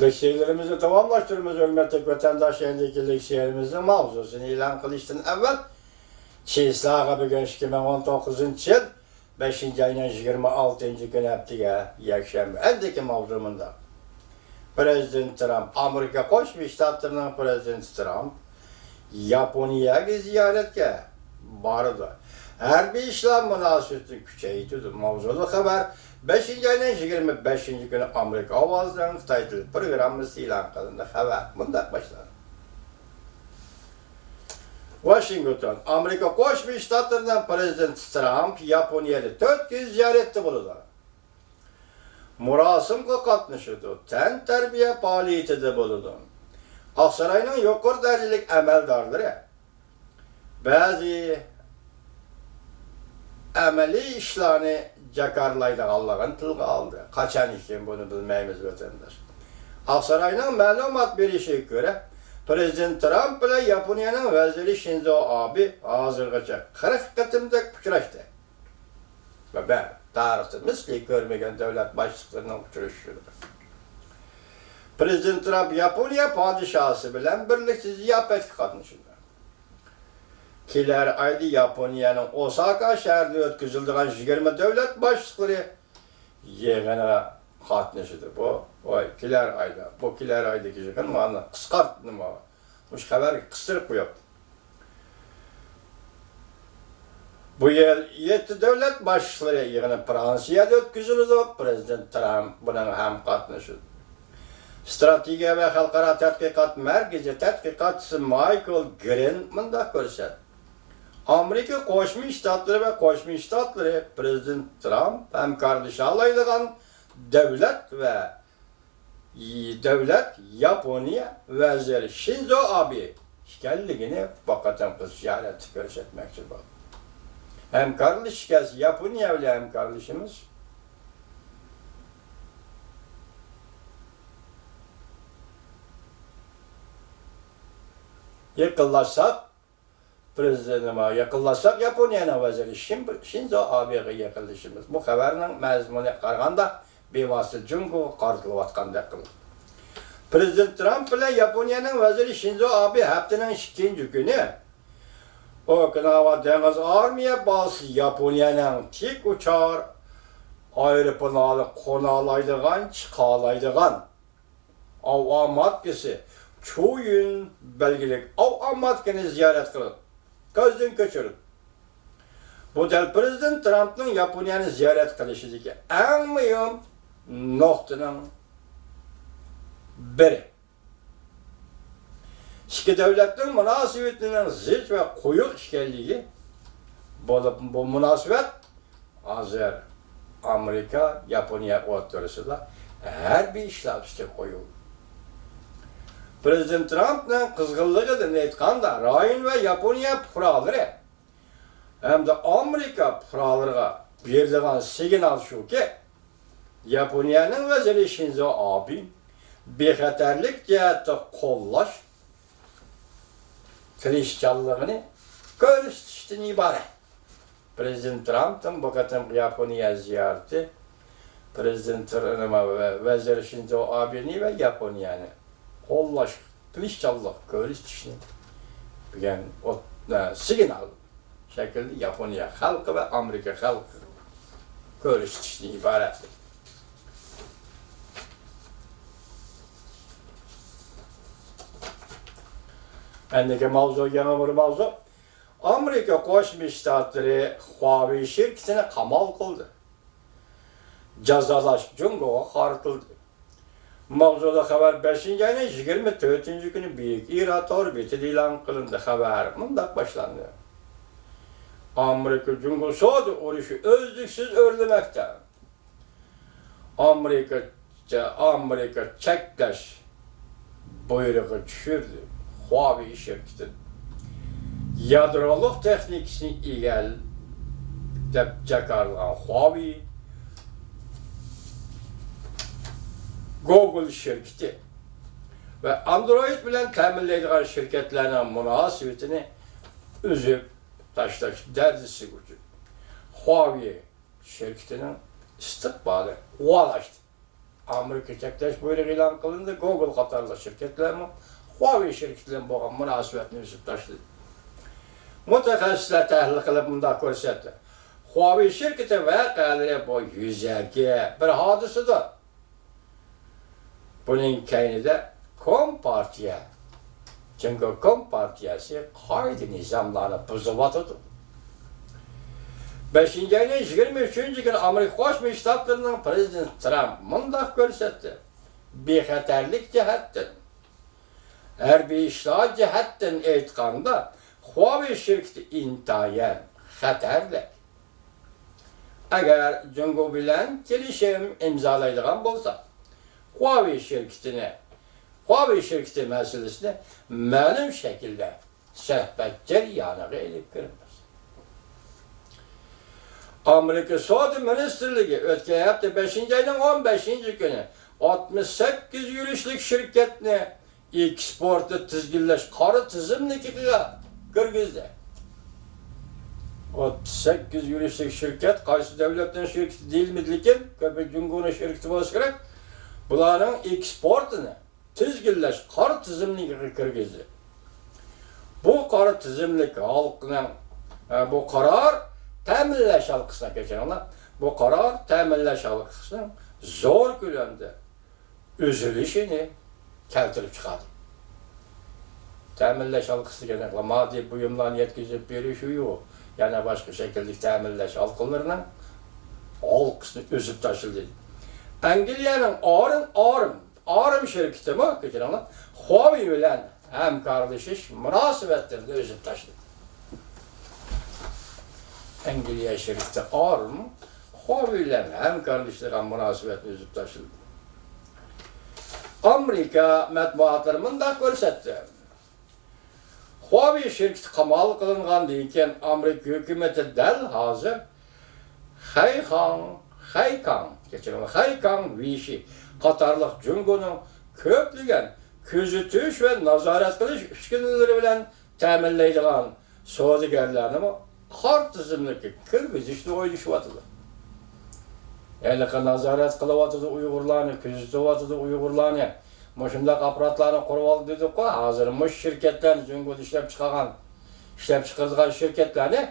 Leksiyelerimizi tamamlaştırmamız hürmetli vatandaş elindeki leksiyelimizin mavzusunu ilan kılıştan evvel Çiğslağa bugün 2019 yıl 5. ayının 26. günü haftiga yakşembe. Eldeki mavzumunda Prezident Trump, Amerika Koşmuş Ştatlarının Prezidenti Trump Japonya'ya ziyaretke barıdı. Her bir İslam münasebetini küçeytiyordu. Mavzulu haber 5. ayının 25. günü Amerika Ovazlarının Xitay Dili programı ilan kılındı. Haber bundan başlar. Washington, Amerika Koşmuş Ştatlarından Prezident Trump Japonya'da 4 gün ziyarette bulundu. Murasimga katnaşıdı. Ten terbiye faaliyetinde bulundu. Aksaray'ın yukarı derecelik emeldarları bazı ameli işlerini Jakarlay'da Allah'ın tılgı aldı. Kaçan için bunu bilmeyimiz vatandaş. Aksaray'ın malumat verişe göre Prezident Trump ile Japonya'nın veziri Shinzo Abe hazırgacha 40 katımda uçraştı. Ve ben tarihte misli görmegen devlet başlıklarından uçuruşuyordu. Prezident Trump Japonya padişahı bilen birlikte ziyafet katmışlar. Kiler aydı Japonya'nın Osaka şehrinde ötküzüldüğün 20 devlet başlıkları yeğene katmıştı. Bu kiler ayda. Bu kiler aydaki yığın mağına kıskarttı mı? Bu haber kıstırıp koyup. Bu yıl 7 devlet başlıkları yığını Fransa'da ötküzüldü. Prezident Trump bunun hem katmıştı. Stratejiya ve Halkara Tədqiqat Merkezi tədqiqatçısı Michael Green mındak görüşür. Amerika Koşmuş Ştatları ve Koşmuş Ştatları Prezident Trump hem kardeşi alaylıgan devlet Japonya veziri Shinzo Abe şikayetliğini vakatan kız ziyareti görüşetmekçi bu. Hem kardeş Japonya ile hem kardeşimiz yakınlaşsak, Prezidentime yakınlaşsak Japonya'nın veziri Shinzo Abe'ye yakınlaşımız. Bu haberin mezmunu qaraganda bevasıta Jungo qartılıp atqandak qılır. Prezident Trump ile Japonya'nın veziri Shinzo Abe haftanın 2. günü Okinawa Deniz Armiya bazı Japonya'nın tek uçar aeroplanalı konalaydıgan, çıkalaydıgan av matkesi çoğun belgelik av matkeni ziyaret kılın. Gözden köçürün. Bu del Prezident Trump'ın Japonya'nı ziyaret kılışıdaki en mühim noktanın biri. İki devletin münasebetinin zıt ve koyuk işgalliği bu münasebet Azer, Amerika, Japonya ortasında her bir işlevçte koyuldu. Prezident Trump'ın kızgınlığıdır netkanda Rayın ve Japonya puraları hem de Amerika puralarına berdiğin signal şu ki Japonya'nın veziri Shinzo Abe bexatarlik cihette kollaş Hristiyanlığını görüştüğünden ibaret. Prezident Trump'ın bu kadar Japonya ziyareti Prezident veziri Shinzo Abe'ni ve Japonya'nı kollaş, Hristiyanlık görüştüğünden yani o signal şekilde Japonya halkı ve Amerika halkı görüştüğünden ibarettir. Endeki mavzu, yana bir mavzu. Amerika Koşmuş Ştatları Huawei şirketine kamal kıldı. Cezalaş Jungo'ya kartıldı. Mavzuda haber 5. ayının 24. günü büyük İrat orbiti ilan kılındı haber. Bundan başlandı. Amerika Jungo soğudu oruçu özlüksüz örlemekte. Amerika çekleş buyruğu düşürdü. Huawei şirketi yadroluk teknikisini ilgili çıkarılan Huawei, Google şirketi ve Android bilen teminleydiğin şirketlerinin münasebetini üzüp taşlaş derdisi gücü. Huawei şirketinin istikbali ulaştı. Amerika çekleş buyruq ilan qılındı. Google qatarlı şirketlerinin Huawei şirketlerinin boğan münasibetini üzüp taşıdı. Mutaxassislar tahlil qilib bundaq ko'rsatdi. Huawei şirketi vaqeaları bu yüzeki bir hadisidir. Bunun keynide Kompartiya. Çünkü Kompartiyası kaydı nizamlarını buzuvatıdı. 5. ayının 23. günü Amerika Koşmuş Ştatlarının Prezident Trump mundaq ko'rsatdi. Bexatarlik jihatdan, harbiy ishlar jihatdan aytganda Huawei şirketi intayin xatarli. Agar Jungo bilan kelishim imzolaydigan bo'lsa, Huawei şirketi meselesini ma'lum şekilde suhbat jarayoniga ilib kiramiz. Amerika Savdo Ministerligi o'tgan hafta 5. ayning 15. günü 68 yurishlik shirkatni eksportni tizginlash qora tizimligiga kirgizdi. 68 yurishlik shirkat qaysi davlatning shirkati deyilmaydi, lekin ko'p Jungoning shirkati bo'lishi kerak. Bularning eksportini tizginlash qora tizimligiga kirgizdi. Bu qora tizimlik xalqning bu qaror ta'minlash halqasına geçenler, bu karar ta'minlash halqasının zor ko'lamda üzülüşünü keltirib chiqadi. Ta'minlash halqası deganlar maddi buyumlarni yetkazib berish yo'q. Yana boshqa shakldagi ta'minlash halqalarining halqasini o'zib tashildi. Angliyaning Arim şirketi mi keçenler Huawei bilan hamkorlashish munosabatlarini o'zib tashladi. Angliya şirketi Arim Huawei bilan hamkorlashgan munosabatni o'zib tashladi. Amerika matbuotlari mundaq ko'rsatdi. Huawei şirketi qamal qilingandan keyin Amerika hukumati dal hozir Haykang Vishi qatorliq Jungoning ko'plagan kuzatish va nazorat qilish uskunalari bilan ta'minlaydigan savdogarlarni qor tizimligiga kirgizishni o'ylashyapti. Yani nazorat qilyapti Uyg'urlarni, kuzatyapti Uyg'urlarni. Shundaq apparatlarni qurib oldi dedik-ku, hozir mush shirkatlar Jungoda ishlab chiqargan shirkatlarni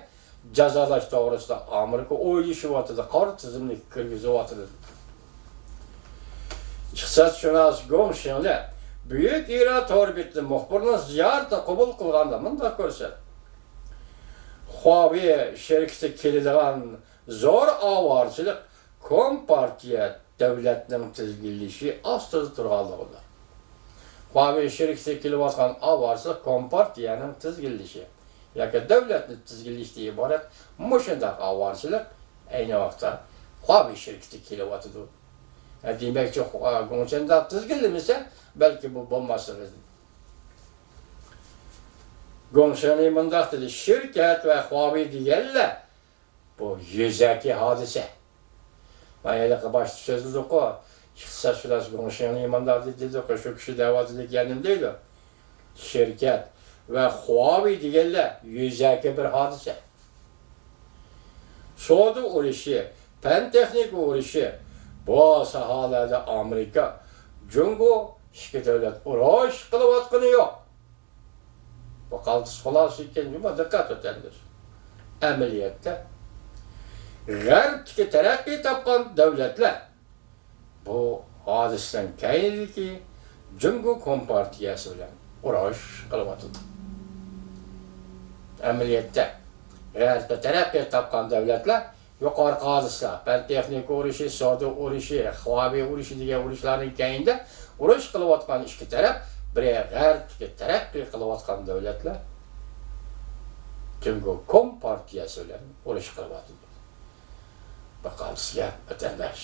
jazolash to'g'risida Amerika o'ylashyapti, qor tizimligiga kirgizyapti. Iqtisodshunos Gomshinli Buyuk İran torbitli muxbirning ziyoratini qabul qilganda mundaq ko'rsatdi. Huawei şirketi keladigan zo'r ovorchilik Kompartiya davlatining tizginlashi ostida turganligidir. Huawei şirketi kelayotgan ovorchilik Kompartiyaning tizginlashi yoki davlatning tizginlashidan iborat mushundaq ovorchilik ayni vaqtda Huawei şirketi kelyapti. Demakchi, Gomshinda tizginlamasa balki bu bo'lmasligi. Gomshinli mundaq dedi, shirkat va Huawei deganlar bu yuzaki hodisa. Mayliga boshda so'zladik-ku, iqtisodshunos Gomshinli mundaq dedi-ku, shu kishi da'vatida ganim deydi. Shirkat va Huawei deganlar yuzaki bir hodisa. Savdo urushi, fan texnika urushi bu sohalarda Amerika Jungo ikki davlat urush qilayotgani yo'q. Bu qaltis xolos ekanligini diqqat etamiz. Amaliyotda G'arbga taraqqiy topgan davlatlar bu hodisadan keyinki Jungo Kompartiyasi bilan urush qilyapti. Amaliyotda G'arbga taraqqiy topgan davlatlar yuqori hodislar, fan texnika urushi, savdo urushi, Huawei urushi degan urushlarning keyinda urush qilayotgan ikki taraf biri G'arbga taraqqiy qilayotgan davlatlar Jungo Kompartiyasi bilan urush qilyapti. Bakalım siyah ötenler.